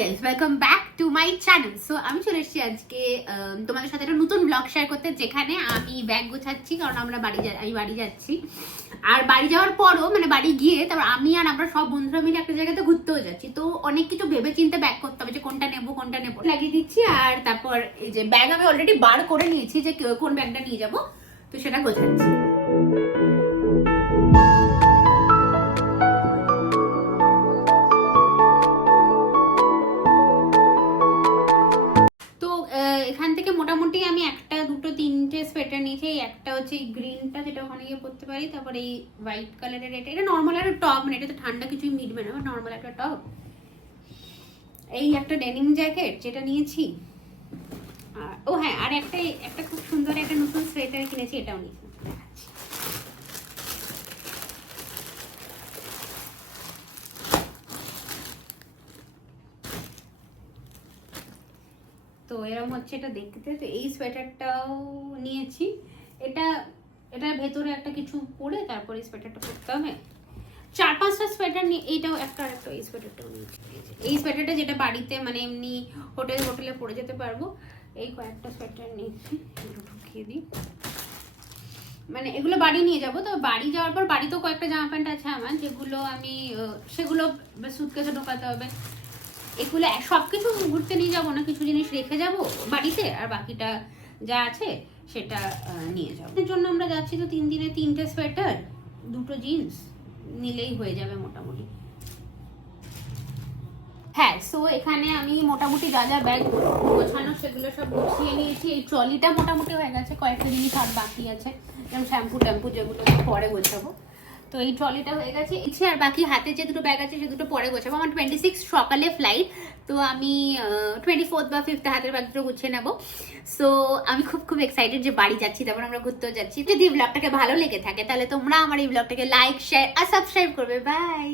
Guys, welcome back to my channel. So আমি চলে এসেছি আজকে তোমাদের সাথে একটা নতুন ব্লগ শেয়ার করতে, যেখানে আমি ব্যাগ গোছাচ্ছি, কারণ আমরা আমি বাড়ি যাচ্ছি। আর বাড়ি যাওয়ার পরও মানে বাড়ি গিয়ে তারপর আমরা সব বন্ধুরা মিলে একটা জায়গাতে ঘুরতেও যাচ্ছি। তো অনেক কিছু ভেবে চিন্তে ব্যাগ করতে হবে যে কোনটা নেবো লাগিয়ে দিচ্ছি। আর তারপর এই যে ব্যাগ আমি অলরেডি বার করে নিয়েছি যে কোন ব্যাগটা নিয়ে যাবো, তো সেটা গোছাচ্ছি। এখান থেকে মোটামুটি আমি একটা দুটো তিনটে সোয়েটার নিয়েছি। একটা হচ্ছে এই গ্রিনটা, যেটা ওখানে গিয়ে পরতে পারি। তারপর এই হোয়াইট কালারের এটা নর্মাল একটা টপ, মানে এটা তো ঠান্ডা কিছুই মিটবে না, নর্মাল একটা টপ। এই একটা ডেনিম জ্যাকেট যেটা নিয়েছি। আর ও হ্যাঁ, আর একটা খুব সুন্দর একটা নতুন সোয়েটার কিনেছি, এটাও নিয়েছি। তো এরকম হচ্ছে এটা দেখতে। তো এই সোয়েটারটাও নিয়েছি। এটার ভেতরে একটা কিছু পরে তারপর এই সোয়েটারটা পরতে হবে। 4-5টা সোয়েটার নিয়ে এইটাও একটা এই সোয়েটারটাও নিয়েছি। এই সোয়েটারটা যেটা বাড়িতে মানে এমনি হোটেলে পরে যেতে পারবো। এই কয়েকটা সোয়েটার নিয়েছি, ঢুকিয়ে দিই। মানে এগুলো বাড়ি নিয়ে যাবো। তো বাড়ি যাওয়ার পর বাড়িতেও কয়েকটা জামা প্যান্ট আছে আমার, যেগুলো আমি সেগুলো সুটকেসে ঢোকাতে হবে। এগুলো সবকিছু ঘুরতে নিয়ে যাবো না, কিছু জিনিস রেখে যাব বাড়িতে, আর বাকিটা যা আছে সেটা নিয়ে যাবো। এর জন্য আমরা যাচ্ছি, তো 3 দিনে 3টে সোয়েটার, 2টো জিন্স নিলেই হয়ে যাবে মোটামুটি। হ্যাঁ, সো এখানে আমি মোটামুটি যা যা ব্যাগ গোছানো সেগুলো সব গুছিয়ে নিয়েছি। এই ট্রলিটা মোটামুটি হয়ে গেছে, কয়েকটা জিনিস আর বাকি আছে, যেমন শ্যাম্পু যেগুলো পরে গোছাবো। তো এই ট্রলিটা হয়ে গেছে, আর বাকি হাতে যে দুটো ব্যাগ আছে সে দুটো পরে গোছাবো। আমার 26 সকালে ফ্লাইট, তো আমি 24 বা 5 হাতের ব্যাগ দুটো গুছিয়ে নেবো। সো আমি খুব এক্সাইটেড যে বাড়ি যাচ্ছি, তারপর আমরা ঘুরতেও যাচ্ছি। যদি ব্লগটাকে ভালো লেগে থাকে তাহলে তোমরা আমার এই ব্লগটাকে লাইক, শেয়ার আর সাবস্ক্রাইব করবে। বাই।